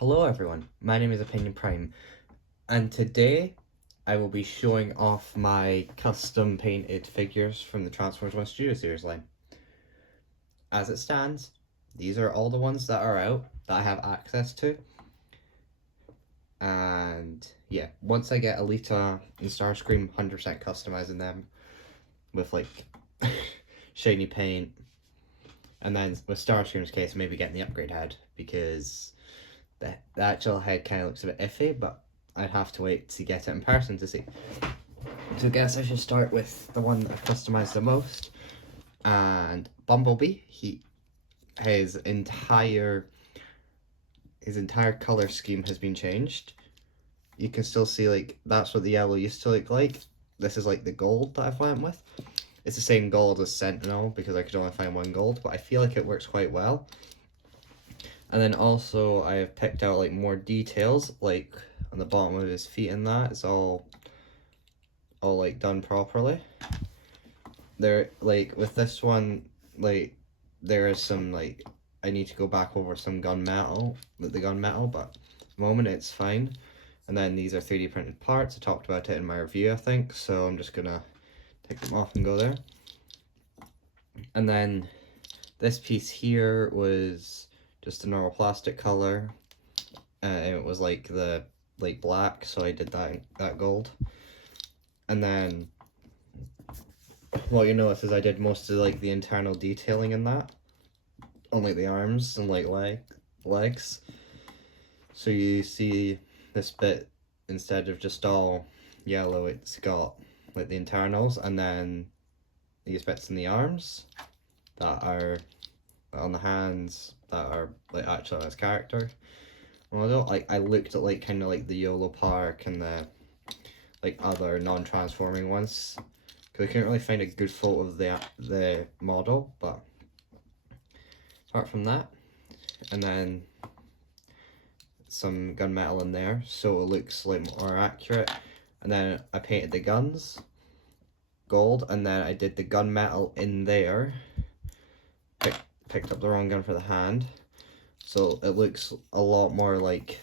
Hello everyone, my name is Opinion Prime, and today I will be showing off my custom painted figures from the Transformers 1 Studio Series line. As it stands, these are all the ones that are out that I have access to. And yeah, once I get Alita and Starscream, 100% customizing them with like shiny paint. And then with Starscream's case, maybe getting the upgrade head because the actual head kind of looks a bit iffy, but I'd have to wait to get it in person to see. So I guess I should start with the one that I've customized the most. And Bumblebee, his entire color scheme has been changed. You can still see like that's what the yellow used to look like. This is like the gold that I've went with. It's the same gold as Sentinel because I could only find one gold, but I feel like it works quite well. And then also I have picked out like more details, like on the bottom of his feet and that. It's all like done properly. There, like with this one, like there is some like I need to go back over some gunmetal, but at the moment it's fine. And then these are 3D printed parts. I talked about it in my review, I think, so I'm just gonna take them off and go there. And then this piece here was just a normal plastic color. It was like the black, so I did that gold. And then what you notice is I did most of like the internal detailing in that, on like the arms and like legs. So you see this bit, instead of just all yellow, it's got like the internals, and then these bits in the arms that are on the hands that are like actually as character. Well, I looked at like kind of like the YOLO Park and the like other non-transforming ones because I couldn't really find a good photo of the model, but apart from that, and then some gunmetal in there so it looks like more accurate. And then I painted the guns gold, and then I did the gunmetal in there. Picked up the wrong gun for the hand, so it looks a lot more like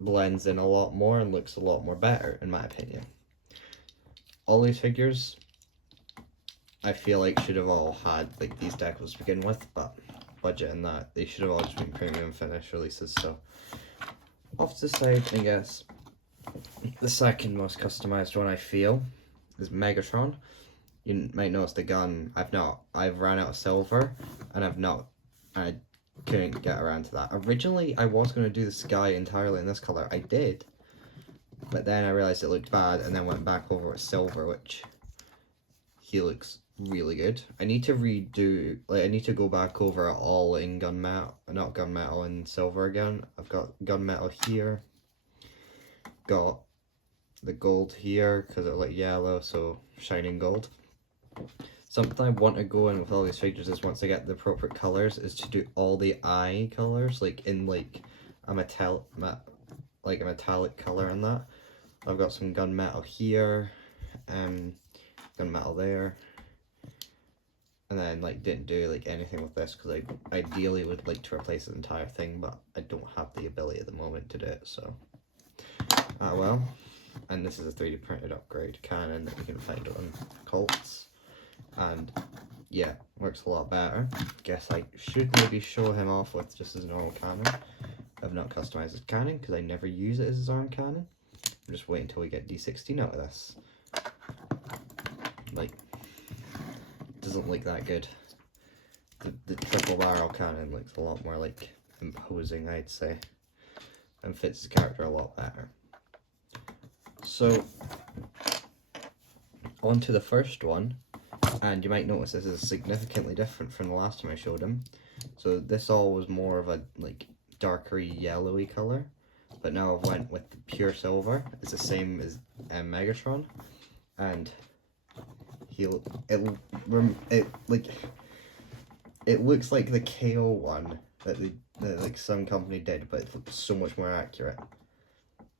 blends in a lot more and looks a lot more better in my opinion. All these figures I feel like should have all had like these decals to begin with, but budget and that, they should have all just been premium finish releases. So off to the side, I guess the second most customized one I feel is Megatron. You might notice the gun, I've ran out of silver, and I couldn't get around to that. Originally, I was going to do the sky entirely in this color. I did, but then I realized it looked bad, and then went back over with silver, which he looks really good. I need to redo, like, I need to go back over it all in not gunmetal, in silver again. I've got gunmetal here, got the gold here, because it's like yellow, so shining gold. Something I want to go in with all these figures is, once I get the appropriate colors, is to do all the eye colors like in like a metallic color in that. I've got some gunmetal here, gunmetal there, and then like didn't do like anything with this because I ideally would like to replace the entire thing, but I don't have the ability at the moment to do it, so well. And this is a 3D printed upgrade cannon that you can find on Colts, and yeah, works a lot better. Guess I should maybe show him off with just his normal cannon. I've not customized his cannon because I never use it as his arm cannon. I'm just waiting until we get D16 out of this. Like, doesn't look that good. The triple barrel cannon looks a lot more like imposing, I'd say, and fits his character a lot better. So on to the first one, and you might notice this is significantly different from the last time I showed him. So this all was more of a like darker yellowy color, but now I've went with the pure silver. It's the same as Megatron, and it looks like the KO one that like some company did, but it looks so much more accurate.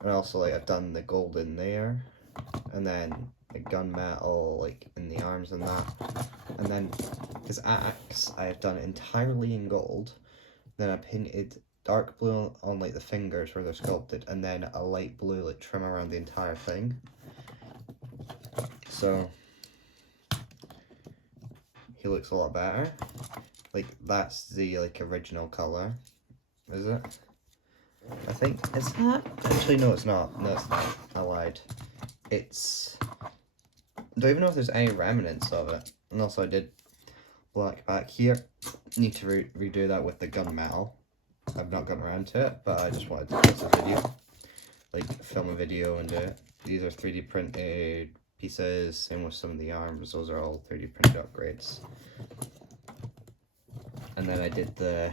And also, like, I've done the gold in there, and then the gunmetal like in the arms and that, and then his axe I have done entirely in gold. Then I painted dark blue on like the fingers where they're sculpted, and then a light blue like trim around the entire thing. So he looks a lot better. Like that's the like original color, is it? I think, is that? Actually, no, it's not. No, it's not. I lied. It's, I don't even know if there's any remnants of it. And also I did black back here. Need to redo that with the gunmetal. I've not gotten around to it, but I just wanted to post a video. Like, film a video and do it. These are 3D printed pieces, same with some of the arms. Those are all 3D printed upgrades. And then I did the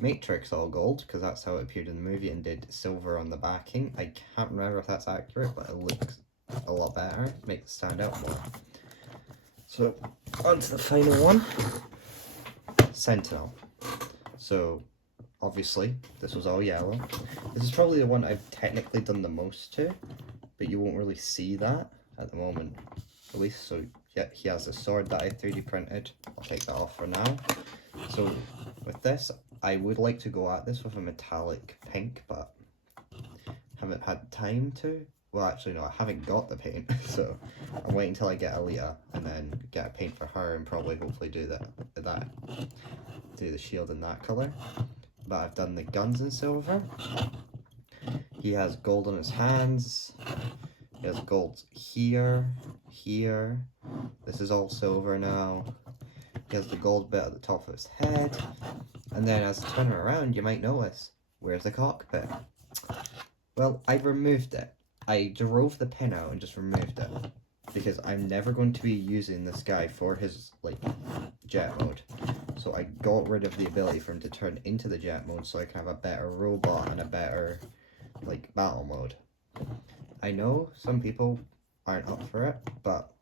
Matrix all gold, because that's how it appeared in the movie, and did silver on the backing. I can't remember if that's accurate, but it looks a lot better, makes it stand out more. So, on to the final one. Sentinel. So, obviously, this was all yellow. This is probably the one I've technically done the most to, but you won't really see that at the moment, at least. So, yeah, he has a sword that I 3D printed. I'll take that off for now. So, with this, I would like to go at this with a metallic pink, but haven't had time to. Well, actually, no, I haven't got the paint, so I'm waiting until I get Aaliyah and then get a paint for her and probably hopefully do do the shield in that color. But I've done the guns in silver. He has gold on his hands. He has gold here, here. This is all silver now. He has the gold bit at the top of his head. And then as I turn around, you might notice, where's the cockpit? Well, I removed it. I drove the pin out and just removed it. Because I'm never going to be using this guy for his, like, jet mode. So I got rid of the ability for him to turn into the jet mode so I can have a better robot and a better, like, battle mode. I know some people aren't up for it, but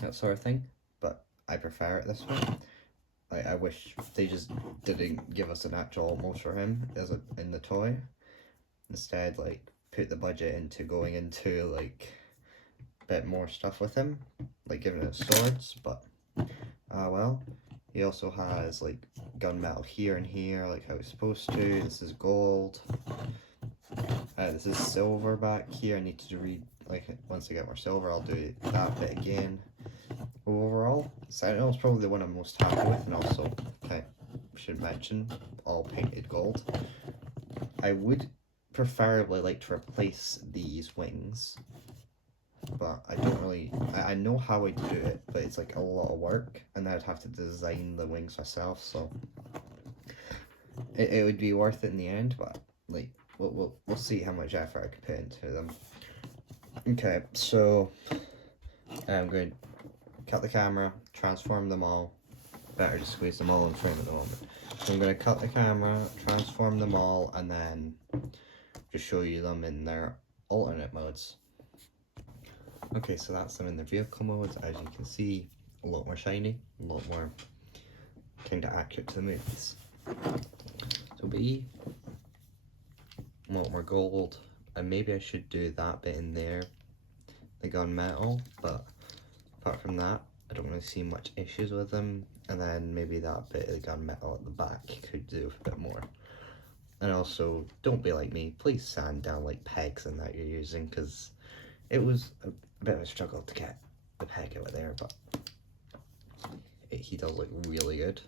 that sort of thing. But I prefer it this way. I wish they just didn't give us an actual mode for him as in the toy. Instead, like, put the budget into going into, like, a bit more stuff with him. Like, giving it swords, but, well. He also has, like, gunmetal here and here, like how it's supposed to. This is gold. This is silver back here. I need to read, like, once I get more silver, I'll do that bit again. Overall, Sentinel is probably the one I'm most happy with, and also, okay, should mention, all painted gold. I would preferably like to replace these wings, but I don't really, I know how I do it, but it's like a lot of work, and I'd have to design the wings myself, so it would be worth it in the end, but, like, we'll see how much effort I can put into them. Okay, so I'm going to cut the camera, transform them all. Better just squeeze them all in frame at the moment. So I'm going to cut the camera, transform them all, and then just show you them in their alternate modes. Okay, so that's them in their vehicle modes. As you can see, a lot more shiny, a lot more kind of accurate to the movies. So B, a lot more gold, and maybe I should do that bit in there, the gunmetal, but apart from that, I don't really see much issues with them. And then maybe that bit of the gunmetal at the back could do a bit more. And also, don't be like me, please sand down like pegs and that you're using, because it was a bit of a struggle to get the peg out of there, but he does look really good.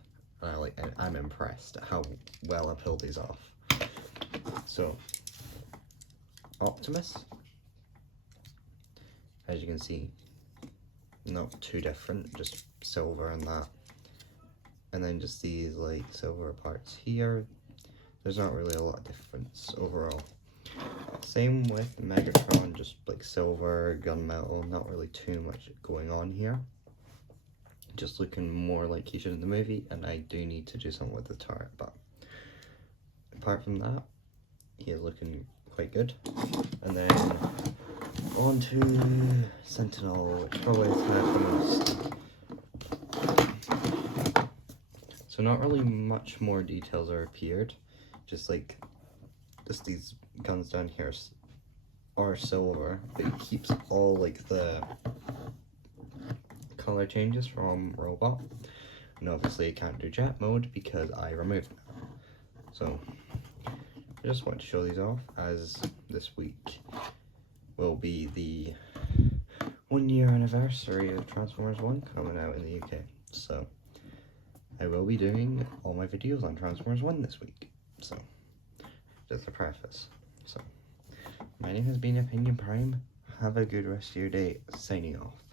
And I'm impressed at how well I pulled these off. So, Optimus, as you can see, not too different, just silver and that. And then just these like silver parts here. There's not really a lot of difference overall. Same with Megatron, just like silver, gunmetal, not really too much going on here. Just looking more like he should in the movie, and I do need to do something with the turret, but apart from that, he is looking quite good. And then on to Sentinel, which probably is kind of the most. So not really much more details are appeared, just these guns down here are silver, but it keeps all like the color changes from robot. And obviously I can't do jet mode because I removed it. So I just want to show these off, as this week will be the 1 year anniversary of Transformers 1 coming out in the UK. So I will be doing all my videos on Transformers 1 this week. So just a preface. So my name has been Opinion Prime. Have a good rest of your day. Signing off.